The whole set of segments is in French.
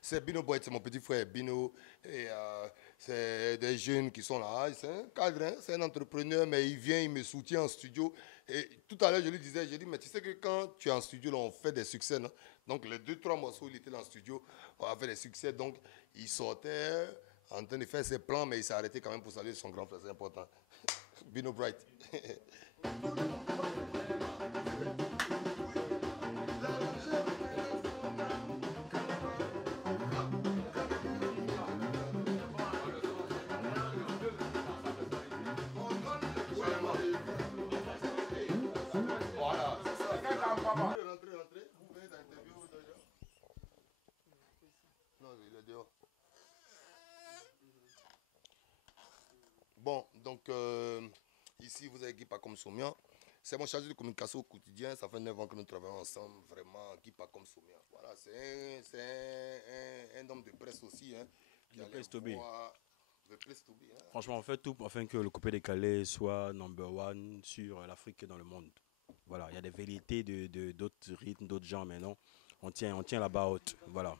C'est Bino Boy, c'est mon petit frère Bino. Et c'est des jeunes qui sont là. C'est un cadre, hein, c'est un entrepreneur, mais il vient, il me soutient en studio. Et tout à l'heure, je lui disais, j'ai dit, mais tu sais que quand tu es en studio, là, on fait des succès. Non? Donc les 2-3 morceaux, il était dans le studio, on a fait des succès. Donc il sortait en train de faire ses plans, mais il s'est arrêté quand même pour saluer son grand frère, c'est important. Bino Bright. Bon, donc ici vous avez Guy Pacom Somian. C'est mon chargé de communication au quotidien. Ça fait 9 ans que nous travaillons ensemble. Vraiment, Guy Pacom Somian. Voilà, c'est un homme de presse aussi. Hein, qui The place to be. The place to be, hein. Franchement, on fait tout afin que le coupé décalé soit number one sur l'Afrique et dans le monde. Voilà, il y a des vérités d'autres rythmes, d'autres gens, mais non, on tient la barre haute. Voilà,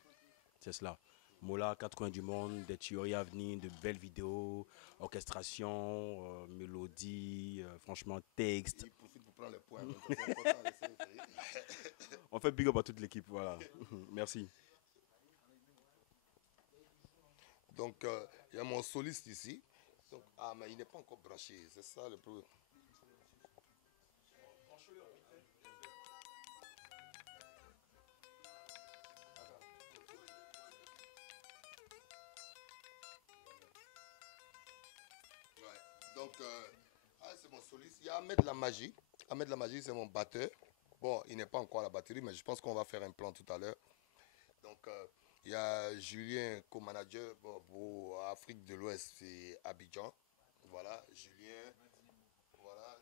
c'est cela. Mola, quatre coins du monde, des tueries à venir, de belles vidéos, orchestration, mélodie, franchement, texte. Il profite pour prendre les points. C'est important, On fait big up à toute l'équipe, voilà. Merci. Donc, il y a mon soliste ici. Donc, ah, mais il n'est pas encore branché. C'est ça le problème. Donc, c'est mon soliste. Il y a Ahmed La Magie. Ahmed La Magie, c'est mon batteur. Bon, il n'est pas encore à la batterie, mais je pense qu'on va faire un plan tout à l'heure. Donc, il y a Julien, co-manager pour Afrique de l'Ouest, c'est Abidjan. Voilà, Julien. Voilà.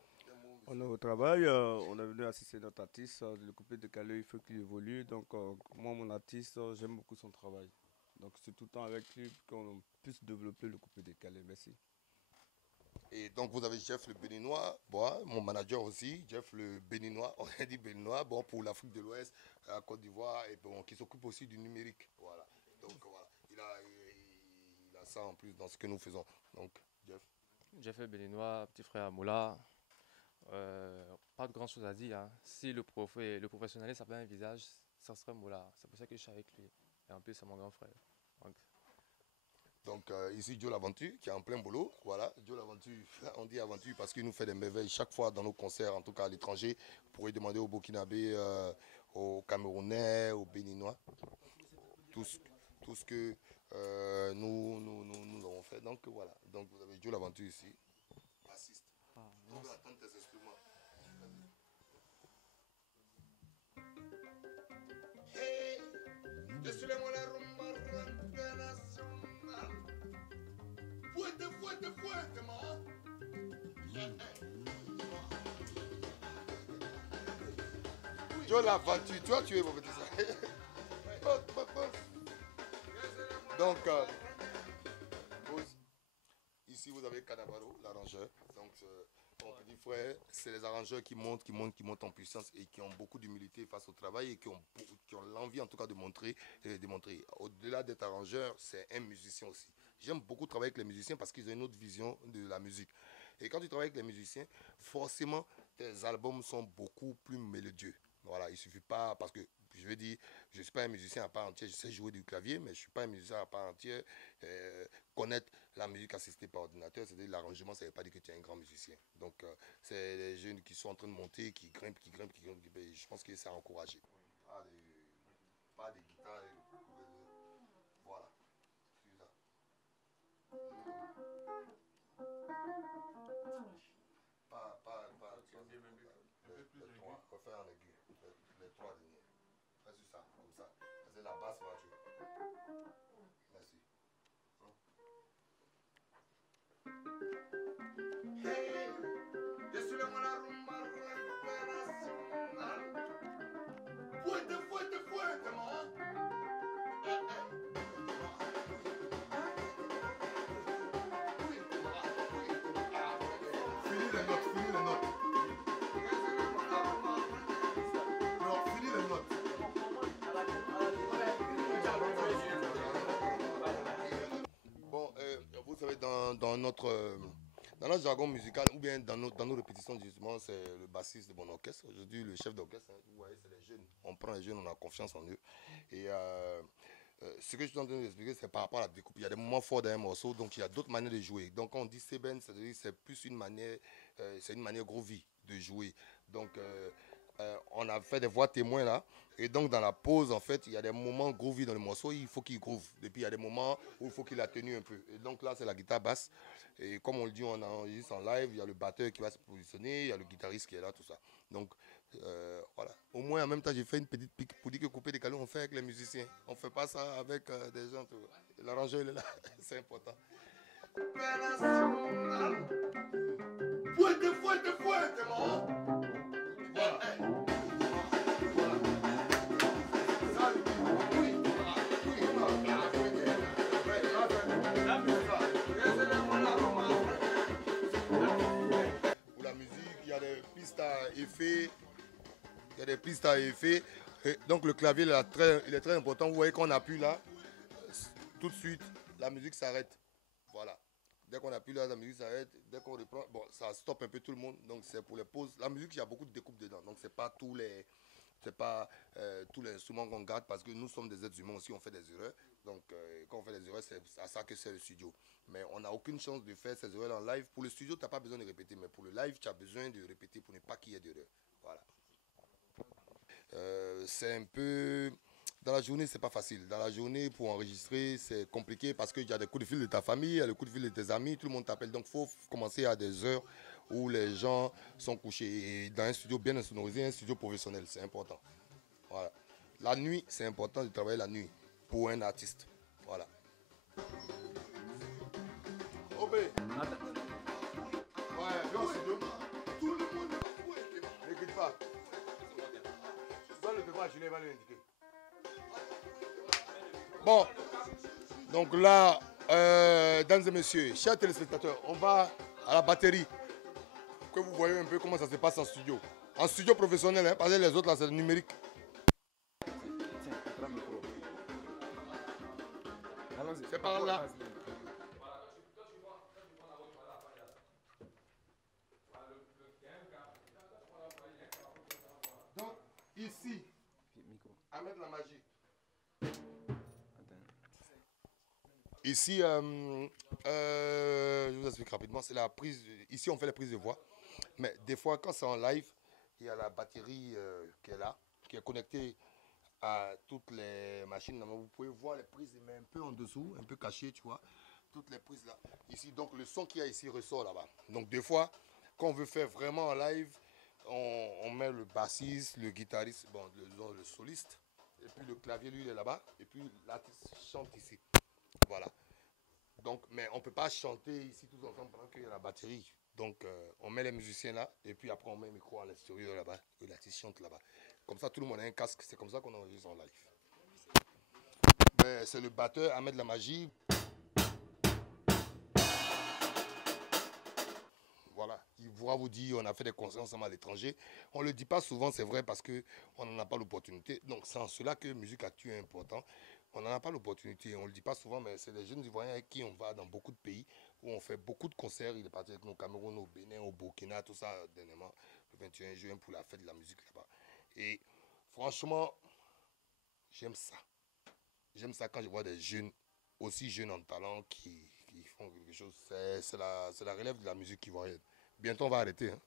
On est au travail, on est venu assister notre artiste. Le coupé de Calais, il faut qu'il évolue. Donc, moi, mon artiste, j'aime beaucoup son travail. Donc, c'est tout le temps avec lui qu'on puisse développer le coupé de Calais. Merci. Et donc, vous avez Jeff le Béninois, bon, mon manager aussi, Jeff le Béninois, on a dit Béninois, bon, pour l'Afrique de l'Ouest, la Côte d'Ivoire, et bon, qui s'occupe aussi du numérique. Voilà. Donc, voilà, il a ça en plus dans ce que nous faisons. Donc, Jeff. Jeff le Béninois, petit frère Moula. Pas de grand chose à dire. Hein. Si le professionnalisme avait un visage, ça serait Moula. C'est pour ça que je suis avec lui. Et en plus, c'est mon grand frère. Donc ici, Joe l'Aventure, qui est en plein boulot. Voilà, Joe l'Aventure, on dit Aventure parce qu'il nous fait des merveilles chaque fois dans nos concerts, en tout cas à l'étranger. Vous pourrez demander aux Burkinabés, aux Camerounais, aux Béninois, tout ce que nous avons fait. Donc voilà, donc vous avez Joe l'Aventure ici, bassiste. On va attendre tes instruments. Hey, je suis le mola rumba national. Fuerte, ma. Joe l'Aventure, tu as tué mon petit frère. Donc, ici vous avez Canavaro, l'arrangeur. Donc, mon petit frère, c'est les arrangeurs qui montent en puissance et qui ont beaucoup d'humilité face au travail et qui ont l'envie en tout cas de montrer et de démontrer. Au-delà d'être arrangeur, c'est un musicien aussi. J'aime beaucoup travailler avec les musiciens parce qu'ils ont une autre vision de la musique. Et quand tu travailles avec les musiciens, forcément, tes albums sont beaucoup plus mélodieux. Voilà, il ne suffit pas, parce que je veux dire, je ne suis pas un musicien à part entière, je sais jouer du clavier, mais je ne suis pas un musicien à part entière. Connaître la musique assistée par ordinateur, c'est-à-dire l'arrangement, ça ne veut pas dire que tu es un grand musicien. Donc, c'est les jeunes qui sont en train de monter, qui grimpent. Je pense que c'est à encourager. Pas de guitare. Voilà. Refaire en aigu, les trois derniers. Fais ça, comme ça. C'est la basse va jouer. Merci. Hey, je suis le mola rumba national. Fuerte, man. Finis les notes. Non, finis les notes. dans notre jargon musical, ou bien dans nos répétitions, justement, c'est le bassiste de mon orchestre. Aujourd'hui, le chef d'orchestre, hein, vous voyez, c'est les jeunes. On prend les jeunes, on a confiance en eux. Et ce que je suis en train d'expliquer, c'est par rapport à la découpe. Il y a des moments forts dans un morceau, donc il y a d'autres manières de jouer. Donc quand on dit C-bend, c'est plus une manière, groovy de jouer. Donc on a fait des voix témoins là. Et donc dans la pause, en fait, il y a des moments groovy dans le morceau, il faut qu'il groove. Et puis il y a des moments où il faut qu'il atténue un peu. Et donc là, c'est la guitare basse. Et comme on le dit, on enregistre en live, il y a le batteur qui va se positionner, il y a le guitariste qui est là, tout ça. Donc voilà. Au moins en même temps, j'ai fait une petite pique pour dire que couper des calés, on fait avec les musiciens. On ne fait pas ça avec des gens. L'arrangeur, il est là. C'est important. Fuerte, fuerte, fuerte, man. Voilà. Pour la musique, il y a des pistes à effet. Il y a des pistes à effet. Et donc le clavier il est très important. Vous voyez qu'on appuie là, tout de suite, la musique s'arrête. Voilà. Dès qu'on appuie là, la musique s'arrête. Dès qu'on reprend, bon, ça stoppe un peu tout le monde. Donc c'est pour les pauses. La musique, il y a beaucoup de découpes dedans. Donc c'est pas tous les instruments qu'on garde parce que nous sommes des êtres humains aussi, on fait des erreurs. Donc quand on fait des erreurs, c'est à ça que c'est le studio. Mais on n'a aucune chance de faire ces erreurs en live. Pour le studio, tu n'as pas besoin de répéter. Mais pour le live, tu as besoin de répéter pour ne pas qu'il y ait d'erreur. Voilà. C'est un peu... Dans la journée, c'est pas facile. Dans la journée, pour enregistrer, c'est compliqué parce qu'il y a des coups de fil de ta famille, il y a le coup de fil de tes amis, tout le monde t'appelle. Donc, il faut commencer à des heures où les gens sont couchés. Et dans un studio bien insonorisé, un studio professionnel, c'est important. Voilà. La nuit, c'est important de travailler la nuit pour un artiste. Voilà. Obé. Ouais, viens au studio. Tout le monde n'écoute pas. Le devant, je va lui indiquer. Bon, donc là, mesdames et messieurs, chers téléspectateurs, on va à la batterie. Que vous voyez un peu comment ça se passe en studio. En studio professionnel, hein, parce que les autres là, c'est numérique. C'est par là. Donc, ici, à mettre la magie. Ici, je vous explique rapidement, c'est la prise. Ici, on fait les prises de voix. Mais des fois, quand c'est en live, il y a la batterie qui est là, qui est connectée à toutes les machines. Vous pouvez voir les prises, mais un peu en dessous, un peu cachées, tu vois. Toutes les prises là. Ici, donc le son qu'il y a ici ressort là-bas. Donc des fois, quand on veut faire vraiment en live, on met le bassiste, le guitariste, bon, le soliste, et puis le clavier, lui, il est là-bas, et puis l'artiste chante ici. Voilà. Donc, mais on ne peut pas chanter ici tous ensemble pendant qu'il y a la batterie. Donc, on met les musiciens là, et puis après, on met le micro à l'extérieur là-bas, et l'artiste chante là-bas. Comme ça, tout le monde a un casque. C'est comme ça qu'on enregistre en live. Mais c'est le batteur à mettre de la magie. Voilà. Il pourra vous dire, on a fait des concerts ensemble à l'étranger. On ne le dit pas souvent, c'est vrai, parce qu'on n'en a pas l'opportunité. Donc, c'est en cela que Musique Actu est important. On n'en a pas l'opportunité, on ne le dit pas souvent, mais c'est les jeunes Ivoiriens avec qui on va dans beaucoup de pays, où on fait beaucoup de concerts. Il est parti avec nous au Cameroun, au Bénin, au Burkina, tout ça, dernièrement, le 21 juin, pour la fête de la musique là-bas. Et franchement, j'aime ça. J'aime ça quand je vois des jeunes, aussi jeunes en talent, qui font quelque chose. C'est la relève de la musique ivoirienne. Bientôt, on va arrêter. Hein.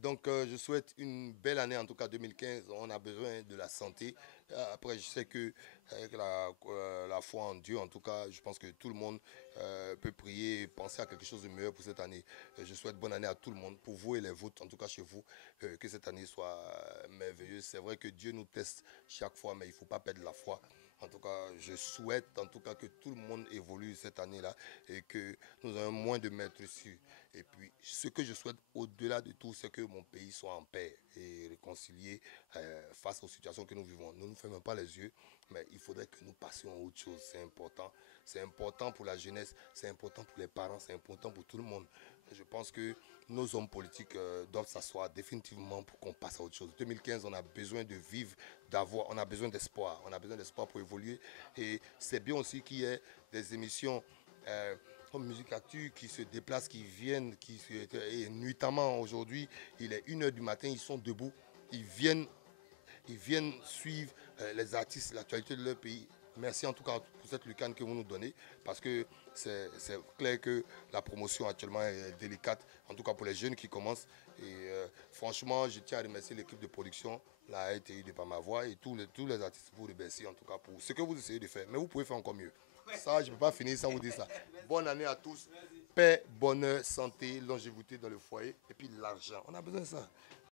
Donc, je souhaite une belle année, en tout cas 2015. On a besoin de la santé. Après, je sais qu'avec la foi en Dieu, en tout cas, je pense que tout le monde peut prier et penser à quelque chose de meilleur pour cette année. Je souhaite bonne année à tout le monde, pour vous et les vôtres, en tout cas chez vous, que cette année soit merveilleuse. C'est vrai que Dieu nous teste chaque fois, mais il ne faut pas perdre la foi. En tout cas, je souhaite en tout cas que tout le monde évolue cette année-là et que nous ayons moins de maîtres dessus. Et puis, ce que je souhaite au-delà de tout, c'est que mon pays soit en paix et réconcilié face aux situations que nous vivons. Nous ne fermons pas les yeux, mais il faudrait que nous passions à autre chose. C'est important. c'est important pour la jeunesse, c'est important pour les parents, c'est important pour tout le monde. Je pense que nos hommes politiques doivent s'asseoir définitivement pour qu'on passe à autre chose. 2015, on a besoin de vivre, on a besoin d'espoir. On a besoin d'espoir pour évoluer. Et c'est bien aussi qu'il y ait des émissions comme Musique Actu qui se déplacent, qui viennent, et nuitamment aujourd'hui, il est 1h du matin, ils sont debout, ils viennent suivre les artistes, l'actualité de leur pays. Merci en tout cas pour cette lucane que vous nous donnez, parce que c'est clair que la promotion actuellement est délicate, en tout cas pour les jeunes qui commencent. Et franchement, je tiens à remercier l'équipe de production, la RTI de Pamavoie et tous les artistes, vous remercier en tout cas pour ce que vous essayez de faire. Mais vous pouvez faire encore mieux. Ça, je ne peux pas finir sans vous dire ça. Bonne année à tous. Paix, bonheur, santé, longévité dans le foyer et puis l'argent. On a besoin de ça.